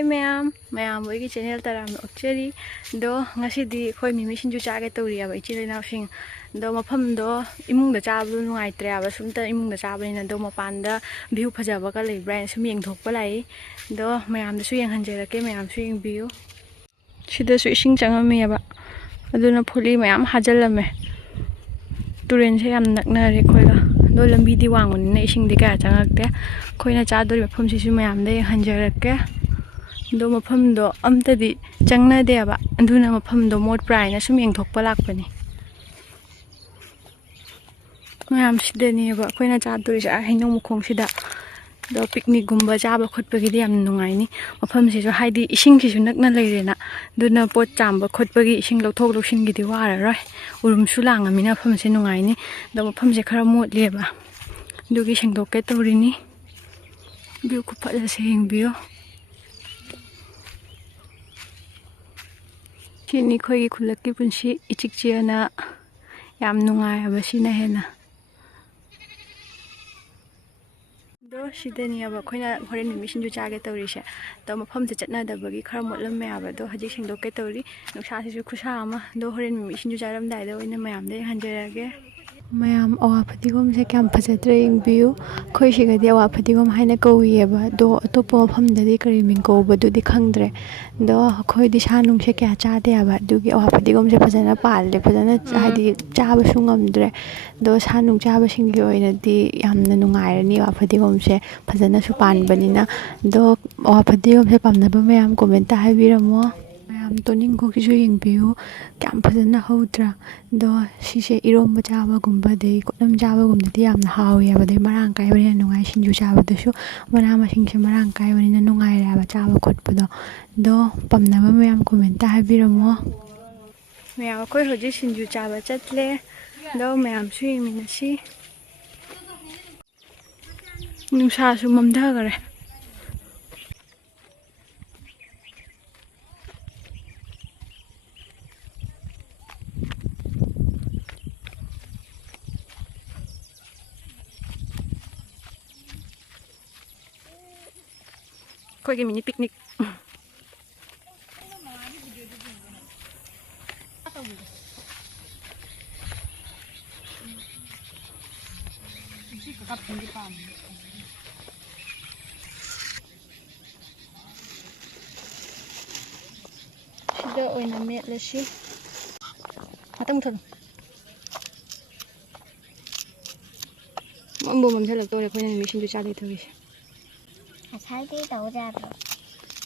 Hi ma'am hoigi channel taram okcheri do ngasidi khoi mimi sinju chaage tawriya ba ichi lena sing do mafam do imung da chabu nungai tre ba sumta imung da chabalina do mapanda view phajaba ka lei brain sum yeng thokpa lai do mayam da su yeng hanjerake mayam su yeng view sida su ising changame ba aduna phuli mayam hajalame turen se yam nakna re khoiga do lambi di wanguni na ising di ka changakte khoina cha dori mafam si su mayam da yeng hanjerake do mafam do amta di changna de ba aduna mafam do mod prai na sum yeng thokpa lakpani mayam sidani ba khoina cha dori sa hainong mukhong sida do picnic gumba chaba khotpagi di yam nungai ni mafam si so haidi ising ki su nakna leirena duna pot chamba khotpagi ising lokthok loksin gi di wara roi urum su langamina mafam se nungai ni do mafam se khara mod leba dugi singdok ke torini view ku phala se yeng view Kini khoi khulaki punsi ichik chiana yam nungai abasina hena do sidani aba khoina horen mi sinju chaage tawri se to mafam se chatna da bagi khara motlam me aba do haji singdok ke tawri nuksa se khusa ama do horen mi sinju charam dai do ina mayam de hanjerage mayam awa phatigom se kyam phajatre ing view khoi sigadi awa phatigom haina kowi eba do atopo mafam dadi kari ming ko ba dudi khangdre do khoi di sanung se kya chade aba dugi awa phatigom se phajana palle phajana hadi chaba su ngamdre do sanung chaba singi oina di yamna nungai rani awa phatigom se phajana su panbanina do awa phatigom se pamnaba mayam comment ta haibiramo mayam toning ko ki su yeng view kyam phajana hodra do sise iromba chaba gumba dei kodam chaba gumda di yamna hawi aba dei marang kai bani nungai sinju chaba dasu mana ma singse marang kai bani nungai ra ba chaba khotpado do pamnaba mayam comment ta haibiramo mayam koi hoji sinju chaba chatle do mayam su yengminasi nungsa su mamdagare khoi ge mini picnic sida oina metlasi matang thon mambo mamthalak tore khoina mi sinju chade thori Asal đi tàu ra rồi.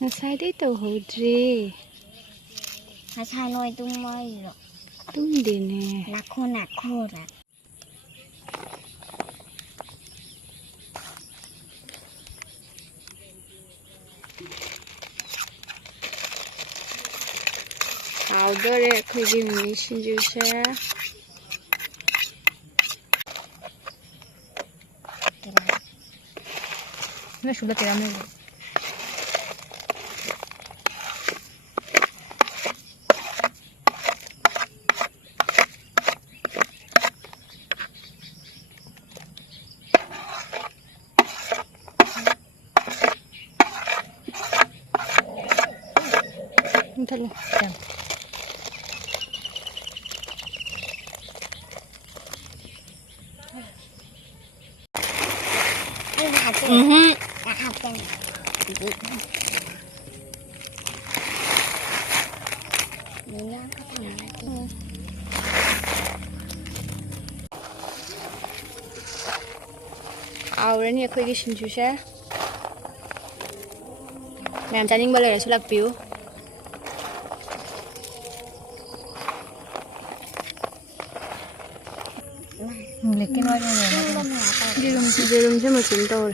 nasai dei to hodre Asal nói tung mây rồi. tum de ne Nạc khô rồi. powder khoi ge mi sinju se na sudah tiram ni entar ni Anh hạt gì? Hạt gì? aurani khoi ge sinju se mayam chaning ba le su lak piu Lekin nói jerum se machin tor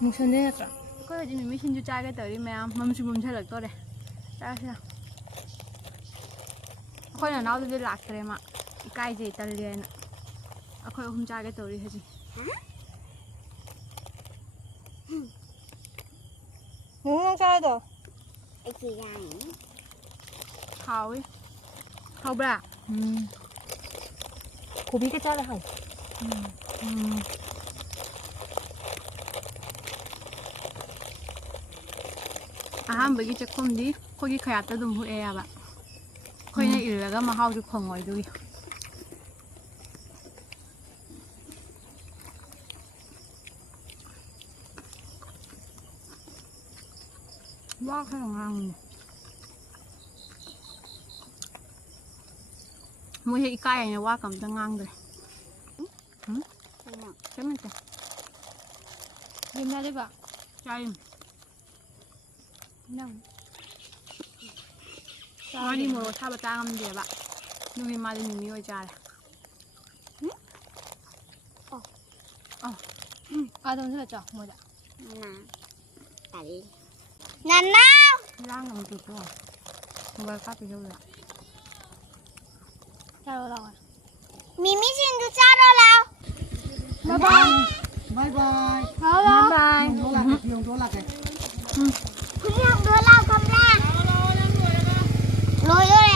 muson de atra khoi hoji mi sinju chaage tawri mayam mamsu mamthalak tore cha sa khoi na naw de laktre ma kai je tal le na akhoi hum chaage tawri haji sao đó Anh chị gái. Khói khâu bra 고비 cái 짜라 할. ꯑꯍꯥꯟꯕꯒꯤ ꯆꯥꯛꯈꯨꯝꯗꯤ ꯑꯩꯈꯣꯏꯒꯤ ꯈꯌꯥꯠꯇ ꯑꯗꯨꯝ ꯍꯨꯛꯑꯦꯕ ꯑꯩꯈꯣꯏꯅ ꯏꯜꯂꯒ ꯃꯍꯥꯎꯁꯨ ꯐꯪꯉꯣꯏꯗꯨꯒꯤ ꯋꯥ ꯈꯔ ꯉꯥꯡꯉꯤꯅꯦ ꯃꯣꯏ ꯍꯦꯛ ꯏꯀꯥꯏ ꯍꯥꯏꯅ ꯋꯥ ꯀꯝꯇ ꯉꯥꯡꯗ꯭ꯔꯦ ꯆꯪꯉꯛꯇꯦ ꯌꯨꯝꯗ ꯂꯩꯕ ꯆꯥꯏ ꯅꯪ ꯃꯥꯗꯤ ꯃꯣꯔꯣꯛ ꯁꯥꯕ ꯆꯥ ꯉꯝꯗꯦꯕ ꯑꯗꯨꯒꯤ ꯃꯥꯗꯤ ꯃꯤꯃꯤ ꯑꯣꯏ ꯆꯥꯔꯦ ꯑꯗꯣꯝꯁꯨ ꯆꯥ ꯃꯣꯏꯗ ꯅꯟꯅꯥ ꯂꯥꯡ ꯑꯃ ꯇꯨꯠꯇꯣ ꯃꯣꯕꯥꯏꯜ ꯀꯥꯞꯄꯤꯗꯧꯗ ꯆꯥꯔꯣ ꯂꯥꯛꯑꯣ 미미 친구 짜러 라. Bye bye. bye Đố lạc kìa, đố lạc kìa. 그냥 놀라 겁나. 로요래.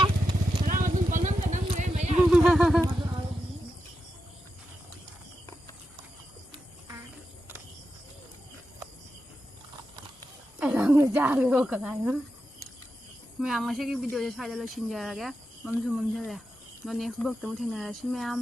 ꯃꯌꯥꯝ ꯉꯁꯤꯒꯤ ꯚꯤꯗꯤꯑꯣꯁꯦ ꯁ꯭ꯋꯥꯏꯗ ꯂꯣꯏꯁꯤꯟꯖꯔꯒꯦ ꯃꯝꯁꯨ ꯃꯝꯁꯤꯜꯂꯦ ꯑꯗꯣ ꯅꯦꯛꯁ ꯕ꯭ꯂꯣꯛꯇ ꯑꯃꯨꯛ ꯊꯦꯡꯅꯔꯁꯤ ꯃꯌꯥꯝ